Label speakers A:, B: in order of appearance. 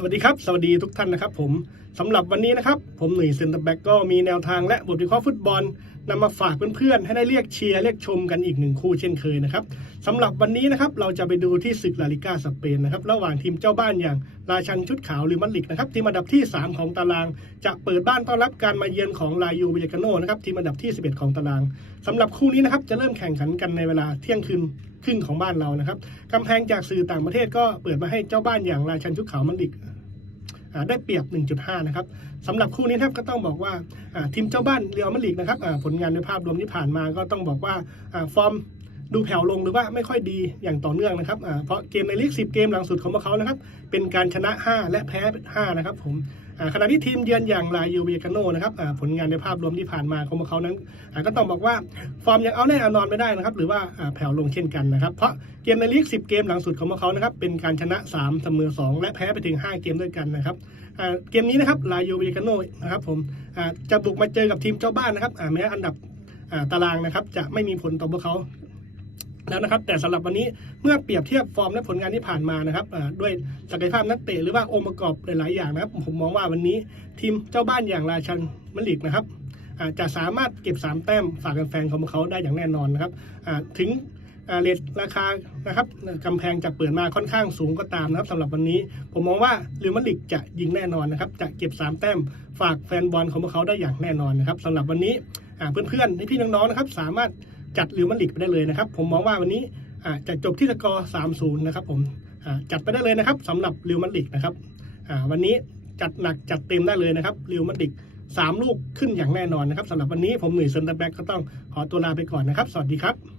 A: สวัสดีครับ สวัสดีทุกท่านนะครับผม สำหรับวันนี้นะครับ ผมหนุ่ยเซนเตอร์แบ็กก็มีแนวทางและบทวิเคราะห์ฟุตบอลนำมาฝากเพื่อนๆ ให้ได้เรียกเชียร์เรียกชมกันอีกหนึ่งคู่เช่นเคยนะครับสำหรับวันนี้นะครับเราจะไปดูที่ศึกลาลิก้าสเปนนะครับระหว่างทีมเจ้าบ้านอย่างราชันชุดขาวหรือมัดลิกนะครับทีมอันดับที่ 3 ของตาราง จะเปิดบ้านต้อนรับการมาเยือนของลายูวิยากาโนนะครับทีมอันดับที่ 11 ของตารางสำหรับคู่นี้นะครับจะเริ่มแข่งขันกันในเวลาเที่ยงคืนครึ่งของบ้านเรานะครับกำแพงจากสื่อต่างประเทศก็เปิดมาให้เจ้าบ้านอย่างราชันชุดขาวมัดลิก ได้เปรียบ 1.5 นะครับสำหรับคู่นี้ครับก็ต้องบอกว่าทีมเจ้าบ้านเรียวมาดริดนะครับผลงานในภาพรวมที่ผ่านมาก็ต้องบอกว่าฟอร์มดูแผ่วลงหรือว่าไม่ค่อยดีอย่างต่อเนื่องนะครับ เพราะเกมในลีก 10 เกมหลังสุดของพวกเขานะครับ เป็นการชนะ 5 และแพ้ 5 นะครับผม ขณะที่ทีมเยือนอย่างลายูเวกาโนนะครับผลงานในภาพรวมที่ผ่านมาของพวกเขานั้น ก็ต้องบอกว่าฟอร์มยังเอาแน่เอานอนไม่ได้นะครับหรือว่าแผ่วลงเช่นกันนะครับเพราะเกมในลีก 10 เกมหลังสุดของพวกเขานะครับเป็นการชนะ 3 เสมอ 2 และแพ้ไปถึง 5 เกมด้วยกันนะครับเกมนี้นะครับลาโยเวกาโนนะครับผมจะบุกมาเจอกับทีมเจ้าบ้านนะครับแม้อันดับตารางนะครับจะไม่มีผลต่อพวกเขา แล้วนะครับ แต่สำหรับวันนี้เมื่อเปรียบเทียบฟอร์มและผลงานที่ผ่านมานะครับด้วยศักยภาพนักเตะหรือว่าองค์ประกอบหลาย ๆ อย่างนะครับ ผมมองว่าวันนี้ทีมเจ้าบ้านอย่างราชันมัลิกนะครับจะสามารถเก็บ 3 แต้มฝากแฟนๆของเขาได้อย่างแน่นอนนะครับถึงเรทราคานะครับกำแพงจะเปิดมาค่อนข้างสูงก็ตามนะครับสำหรับวันนี้ ผมมองว่าเรอัลมาดริดจะยิงแน่นอนนะครับ จะเก็บ 3 แต้มฝากแฟนบอลของพวกเขาได้อย่างแน่นอนนะครับสำหรับวันนี้เพื่อนๆพี่ๆน้องๆนะครับ สามารถ จัดเรอัลมาดริดไปได้เลยนะครับ ผมมองว่าวันนี้จะจบที่สกอร์3-0 นะครับผมจัดไปได้เลยนะครับสำหรับเรอัลมาดริดนะครับวันนี้จัดหนักจัดเต็มได้เลยนะครับเรอัลมาดริดสามลูกขึ้นอย่างแน่นอนนะครับสำหรับวันนี้ผมหนุ่ยเซนเตอร์แบ็กก็ต้องขอตัวลาไปก่อนนะครับ สวัสดีครับ